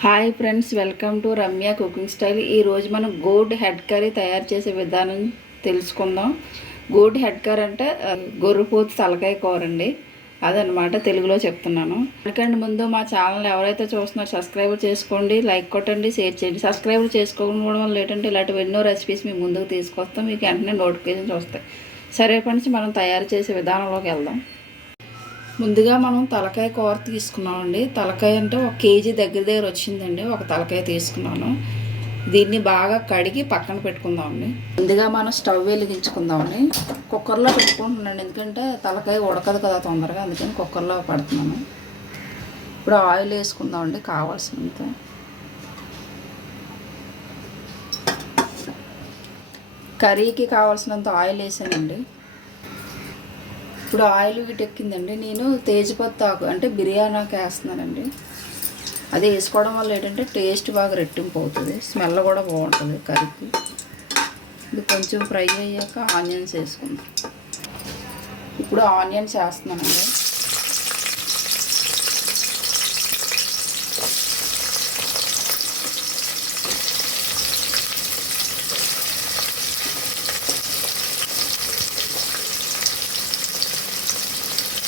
Hi friends, welcome to Ramya cooking style. ఈరోజు మనం gourd head curry తయారు చేసే విధానం తెలుసుకుందాం. గోడ్ హెడ్ కర్రీ అంటే గొర్రెపోతు తలకాయ కూర అండి. అదనమాట తెలుగులో చెప్తున్నాను. అందుకంటే ముందు మా ఛానల్ ఎవరైతే చూస్తున్నారో సబ్స్క్రైబ్ చేసుకోండి, లైక్ కొట్టండి, షేర్ చేయండి. సబ్స్క్రైబ్ చేసుకోవడం వల్ల ఏంటంటే ఇలాంటివి ఎన్నో రెసిపీస్ మీ ముందుకు తీసుకొస్తాం, మీకు వెంటనే నోటిఫికేషన్స్ వస్తాయి. సరే ఫ్రెండ్స్, మనం తయారు చేసే విధానంలోకి వెళ్దాం. ముందుగా మనం తలకాయ కూర తీసుకున్నామండి. తలకాయ అంటే 1 కేజీ దగ్గర వచ్చిందండి. ఒక తలకాయ తీసుకున్నాను. దీన్ని బాగా కడిగి పక్కన పెట్టుకుందామండి. ముందుగా మనం స్టవ్ వెలిగించుకుందామండి. కుక్కర్లో పెట్టుకుంటున్నాను, ఎందుకంటే తలకాయ ఉడకదు కదా తొందరగా, అందుకని కుక్కర్లో పెడుతున్నాను. ఇప్పుడు ఆయిల్ వేసుకుందామండి కావాల్సినంత. కర్రీకి కావాల్సినంత ఆయిల్ వేసానండి. ఇప్పుడు ఆయిల్ వీటెక్కిందండి. నేను తేజ్పత్తాకు అంటే బిర్యానీకి వేస్తున్నానండి. అది వేసుకోవడం వల్ల ఏంటంటే టేస్ట్ బాగా రెట్టింపు అవుతుంది, స్మెల్ కూడా బాగుంటుంది కర్రీకి. ఇది కొంచెం ఫ్రై అయ్యాక ఆనియన్స్ వేసుకుందాం. ఇప్పుడు ఆనియన్స్ వేస్తున్నానండి.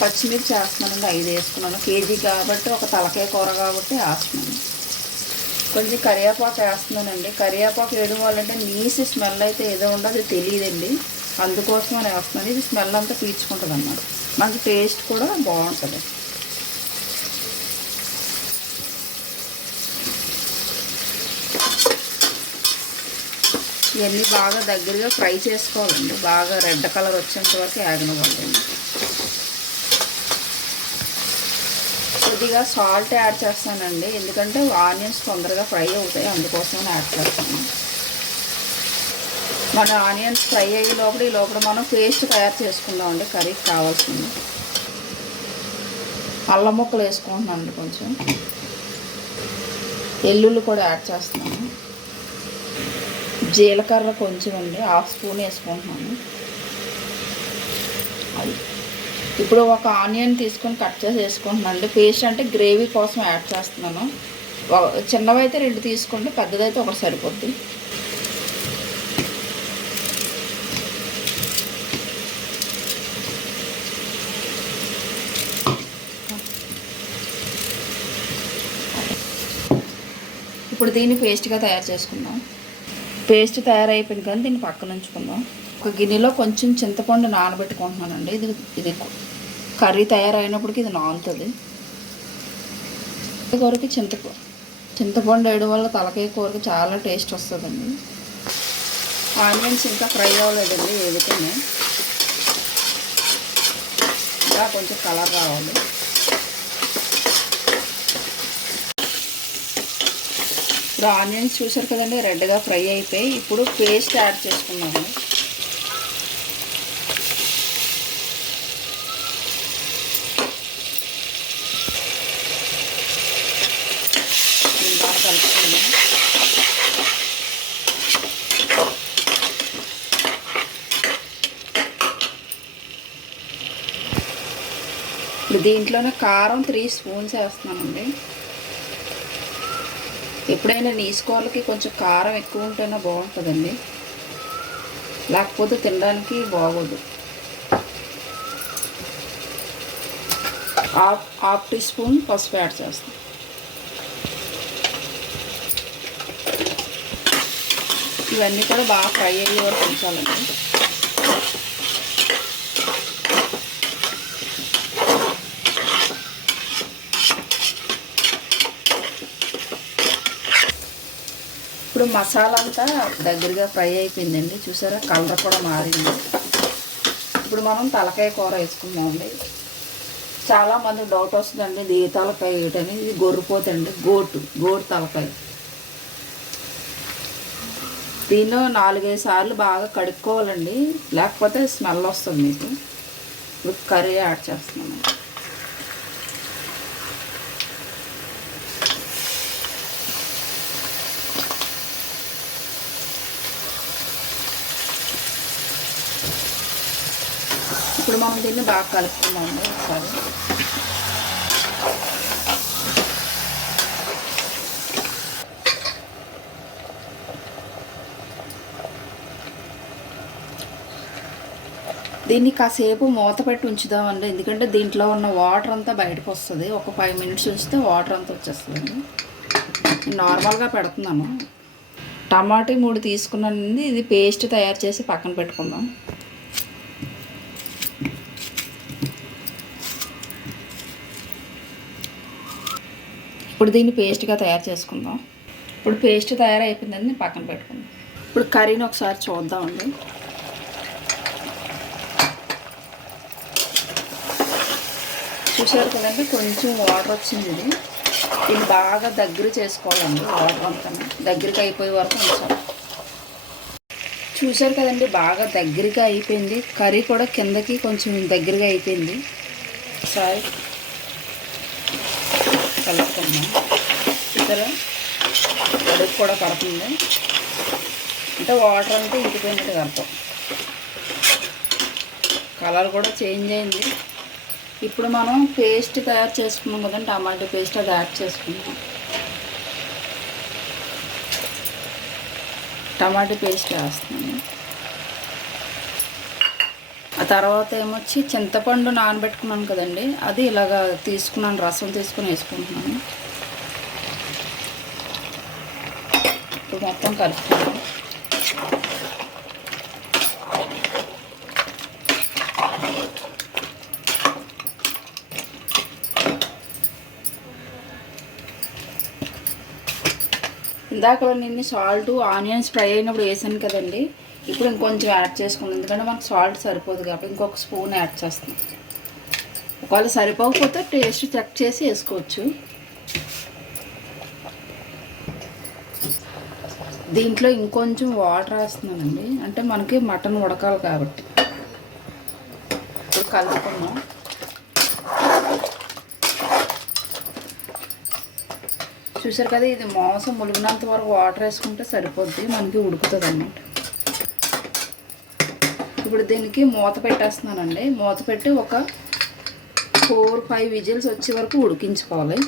పచ్చిమిర్చి వేస్తున్నానండి, 5 వేసుకున్నాను. కేజీ కాబట్టి, ఒక తలకాయ కూర కాబట్టి వేస్తున్నాను. కొంచెం కరివేపాకు వేస్తున్నానండి. కరివేపాకు వేయడం వల్ల అంటే నీసి స్మెల్ అయితే ఏదో ఉండదు, అది తెలియదండి, అందుకోసం అని వేస్తున్నాను. ఇది స్మెల్ అంతా పీల్చుకుంటుంది అన్నమాట, మనకి టేస్ట్ కూడా బాగుంటుంది. ఇవన్నీ బాగా దగ్గరగా ఫ్రై చేసుకోవాలండి, బాగా రెడ్ కలర్ వచ్చేంత వరకు వేగనివ్వాలండి. కొద్దిగా సాల్ట్ యాడ్ చేస్తానండి, ఎందుకంటే ఆనియన్స్ తొందరగా ఫ్రై అవుతాయి, అందుకోసం యాడ్ చేస్తాను. మన ఆనియన్స్ ఫ్రై అయ్యే లోపల మనం పేస్ట్ తయారు చేసుకుందామండి కర్రీకి కావాల్సింది. అల్లం ముక్కలు వేసుకుంటున్నానండి, కొంచెం ఎల్లుల్లి కూడా యాడ్ చేస్తున్నాను. జీలకర్ర కొంచెం అండి, 1/2 స్పూన్ వేసుకుంటున్నాను. ఇప్పుడు ఒక ఆనియన్ తీసుకొని కట్ చేసి వేసుకుంటున్నాను. పేస్ట్ అంటే గ్రేవీ కోసం యాడ్ చేస్తున్నాను. చిన్నవైతే 2 తీసుకోండి, పెద్దదైతే 1 సరిపోద్ది. ఇప్పుడు దీన్ని పేస్ట్గా తయారు చేసుకుందాం. పేస్ట్ తయారైపోయింది కానీ దీన్ని పక్కన ఉంచుకుందాం. ఒక గిన్నెలో కొంచెం చింతపండు నానబెట్టుకుంటున్నానండి. ఇది కర్రీ తయారైనప్పటికీ ఇది నానుతుంది. కూరకి చింతపండు వేయడం వల్ల తలకాయ కూరకి చాలా టేస్ట్ వస్తుందండి. ఆనియన్స్ ఇంకా ఫ్రై అవ్వలేదండి, వేదికనే ఇంకా కొంచెం కలర్ రావాలి. ఇప్పుడు ఆనియన్స్ చూసారు కదండి, రెడ్గా ఫ్రై అయిపోయి. ఇప్పుడు పేస్ట్ యాడ్ చేసుకున్నాము. ఇప్పుడు దీంట్లోనే కారం 3 స్పూన్స్ వేస్తున్నానండి. ఎప్పుడైనా నీసు కూరలకి కొంచెం కారం ఎక్కువ ఉంటేనే బాగుంటుందండి, లేకపోతే తినడానికి బాగోదు. హాఫ్ టీ స్పూన్ పసుపు యాడ్ చేస్తాం. ఇవన్నీ కూడా బాగా ఫ్రై అయ్యే వరకు ఉంచాలండి. ఇప్పుడు మసాలా అంతా దగ్గరగా ఫ్రై అయిపోయిందండి, చూసారా కలర్ కూడా మారింది. ఇప్పుడు మనం తలకాయ కూర వేసుకుందామండి. చాలామంది డౌట్ వస్తుందండి, ఇది ఏ తలకాయ ఏంటని. ఇది గొర్రెపోతండి, గోటు తలకాయ. దీనిలో 4-5 సార్లు బాగా కడుక్కోవాలండి, లేకపోతే స్మెల్ వస్తుంది మీకు. ఇప్పుడు కర్రీ యాడ్ చేస్తున్నాను. ఇప్పుడు మనం దీన్ని బాగా కలుపుకున్నాము ఒకసారి. దీన్ని కాసేపు మూత పెట్టి ఉంచుదామండి, ఎందుకంటే దీంట్లో ఉన్న వాటర్ అంతా బయటకు వస్తుంది. ఒక 5 మినిట్స్ ఉంచితే వాటర్ అంతా వచ్చేస్తుంది. నార్మల్గా పెడుతున్నాను. టమాటా 3 తీసుకున్నానండి. ఇది పేస్ట్ తయారు చేసి పక్కన పెట్టుకుందాం. ఇప్పుడు దీన్ని పేస్ట్గా తయారు చేసుకుందాం. ఇప్పుడు పేస్ట్ తయారైపోయిందని పక్కన పెట్టుకుందాం. ఇప్పుడు కర్రీని ఒకసారి చూద్దామండి. చూసారు కదండి, కొంచెం వాటర్ వచ్చింది. ఇది బాగా దగ్గర చేసుకోవాలండి. వాటర్ అంతా దగ్గరికి అయిపోయే వరకు ఉంచాలి. చూసారు కదండి, బాగా దగ్గరగా అయిపోయింది. కర్రీ కూడా కిందకి కొంచెం దగ్గరగా అయిపోయింది. ఒకసారి కలుపుకుందాం. చూసారా, కడుపు కూడా పడుతుంది. అంటే వాటర్ అంతా ఇంకిపోయినట్టు అర్థం. కలర్ కూడా చేంజ్ అయింది. ఇప్పుడు మనం పేస్ట్ తయారు చేసుకున్నాం కదండి, టమాటో పేస్ట్, అది యాడ్ చేసుకుందాం. టమాటో పేస్ట్ వేస్తున్నాను. ఆ తర్వాత ఏమొచ్చి చింతపండు నానబెట్టుకున్నాను కదండి, అది ఇలాగా తీసుకున్నాను, రసం తీసుకుని వేసుకుంటున్నాను. ఇప్పుడు మొత్తం కలుపుతున్నాను. ఇందాక నేను సాల్ట్ ఆనియన్స్ ఫ్రై అయినప్పుడు వేసాను కదండి, ఇప్పుడు ఇంకొంచెం యాడ్ చేసుకున్నాను. ఎందుకంటే మనకు సాల్ట్ సరిపోదు కాబట్టి ఇంకొక స్పూన్ యాడ్ చేస్తాను. ఒకవేళ సరిపోకపోతే టేస్ట్ చెక్ చేసి వేసుకోవచ్చు. దీంట్లో ఇంకొంచెం వాటర్ వేస్తున్నానండి, అంటే మనకి మటన్ ఉడకాలి కాబట్టి. ఇప్పుడు కలుపుకుందాం. చూసారు కదా, ఇది మాంసం ములిగినంత వరకు వాటర్ వేసుకుంటే సరిపోద్ది, మనకి ఉడుకుతుంది అన్నమాట. ఇప్పుడు దీనికి మూత పెట్టేస్తున్నానండి. మూత పెట్టి ఒక 4-5 విజిల్స్ వచ్చే వరకు ఉడికించుకోవాలి.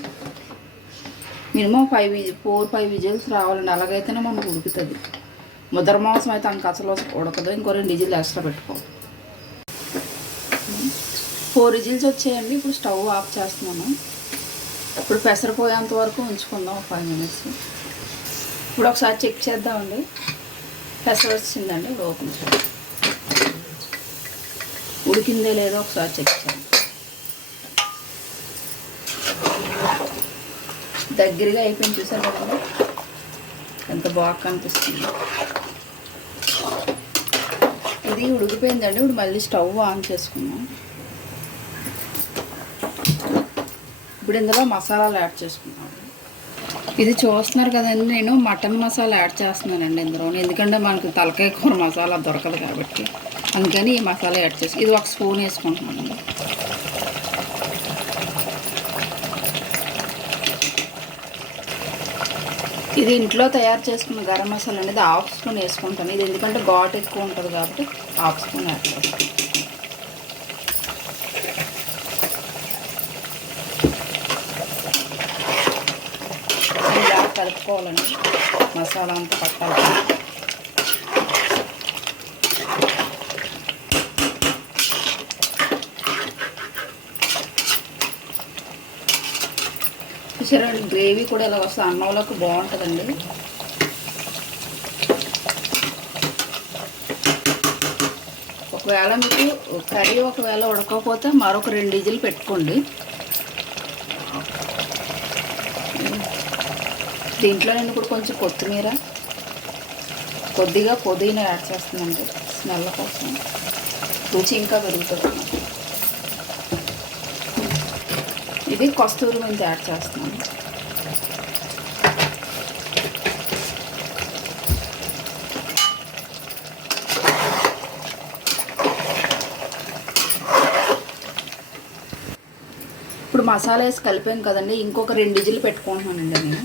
మినిమం 4-5 విజిల్స్ రావాలండి, అలాగైతేనే మనకు ఉడుకుతుంది. ముద్ర మాంసం అయితే అంక అసలు ఉడకదు. ఇంకో 2 విజిల్స్ ఎక్స్ట్రా పెట్టుకోవాలి. 4 విజిల్స్ వచ్చాయండి. ఇప్పుడు స్టవ్ ఆఫ్ చేస్తున్నాను. ఇప్పుడు పెసరపోయేంత వరకు ఉంచుకుందాం, 5 మినిట్స్. ఇప్పుడు ఒకసారి చెక్ చేద్దామండి. పెసర వచ్చిందండి, ఓపెన్ చేద్దాం. ఉడికిందే లేదో ఒకసారి చెక్ చేద్దాం. దగ్గరగా అయిపోయింది. చూసారు కదా ఎంత బాగా కనిపిస్తుంది. ఇది ఉడికిపోయిందండి. ఇప్పుడు మళ్ళీ స్టవ్ ఆన్ చేసుకుందాం. ఇప్పుడు ఇందులో మసాలాలు యాడ్ చేసుకున్నాను. ఇది చూస్తున్నారు కదండి, నేను మటన్ మసాలా యాడ్ చేస్తున్నానండి ఇందులో, ఎందుకంటే మనకు తలకాయ కూర మసాలా దొరకదు కాబట్టి, అందుకని ఈ మసాలా యాడ్ చేసి ఇది 1 స్పూన్ వేసుకుంటున్నానండి. ఇది ఇంట్లో తయారు చేసుకున్న గరం మసాలా అనేది 1/2 స్పూన్ వేసుకుంటాను. ఇది ఎందుకంటే ఘాటు ఎక్కువ ఉంటుంది కాబట్టి 1/2 స్పూన్ యాడ్ చేస్తాను. కలుపుకోవాలండి, మసాలా అంతా పట్టాలి. చూసారండి, గ్రేవీ కూడా ఇలా వస్తుంది. అన్నంలోకి బాగుంటుందండి. ఒకవేళ మీకు కర్రీ ఒకవేళ ఉడకపోతే మరొక 2 విజిల్ పెట్టుకోండి. దీంట్లో నేను ఇప్పుడు కొంచెం కొత్తిమీర, కొద్దిగా పుదీనా యాడ్ చేస్తున్నానండి, స్మెల్ కోసం. రుచి ఇంకా పెరుగుతుంది. ఇది కస్తూరి మెంతి యాడ్ చేస్తున్నాను. ఇప్పుడు మసాలా వేసి కలిపాను కదండి, ఇంకొక 2 విజిల్ పెట్టుకుంటున్నానండి నేను.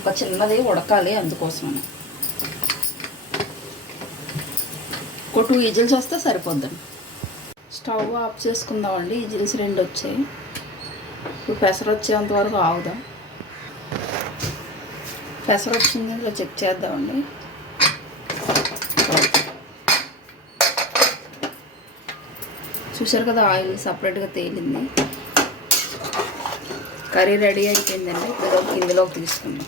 ఒక చిన్నది ఉడకాలి, అందుకోసమని. ఒక 2 విజిల్స్ వస్తే సరిపోద్దండి. స్టవ్ ఆఫ్ చేసుకుందామండి. విజిల్స్ 2 వచ్చాయి. ఇప్పుడు పెసర వచ్చేంత వరకు ఆగుదాం. పెసర వచ్చింది, ఇలా చెక్ చేద్దామండి. చూసారు కదా, ఆయిల్ సపరేట్గా తేలింది. కర్రీ రెడీ అయిపోయిందండి. ఇప్పుడు ఇందులోకి తీసుకుందాం.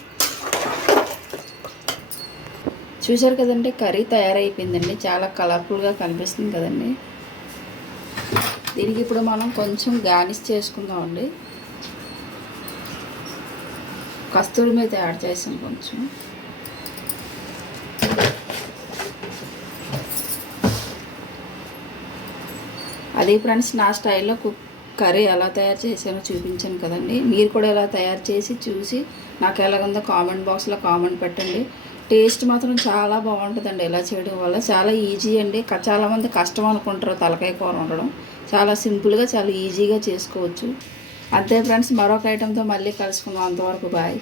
చూసారు కదండి, కర్రీ తయారైపోయిందండి. చాలా కలర్ఫుల్గా కనిపిస్తుంది కదండి. దీనికి ఇప్పుడు మనం కొంచెం గార్నిష్ చేసుకుందామండి. కస్తూరి మీద యాడ్ చేసాం కొంచెం. అది ఫ్రెండ్స్, నా స్టైల్లో కర్రీ ఎలా తయారు చేసానో చూపించాను కదండి. మీరు కూడా ఎలా తయారు చేసి చూసి నాకు ఎలాగుందో కామెంట్ బాక్స్లో కామెంట్ పెట్టండి. టేస్ట్ మాత్రం చాలా బాగుంటుందండి. ఇలా చేయడం వల్ల చాలా ఈజీ అండి. చాలామంది కష్టం అనుకుంటారు తలకాయ కూర వండడం. చాలా సింపుల్గా, చాలా ఈజీగా చేసుకోవచ్చు. అంతే ఫ్రెండ్స్, మరొక ఐటెంతో మళ్ళీ కలుసుకుందాం. అంతవరకు బాయ్.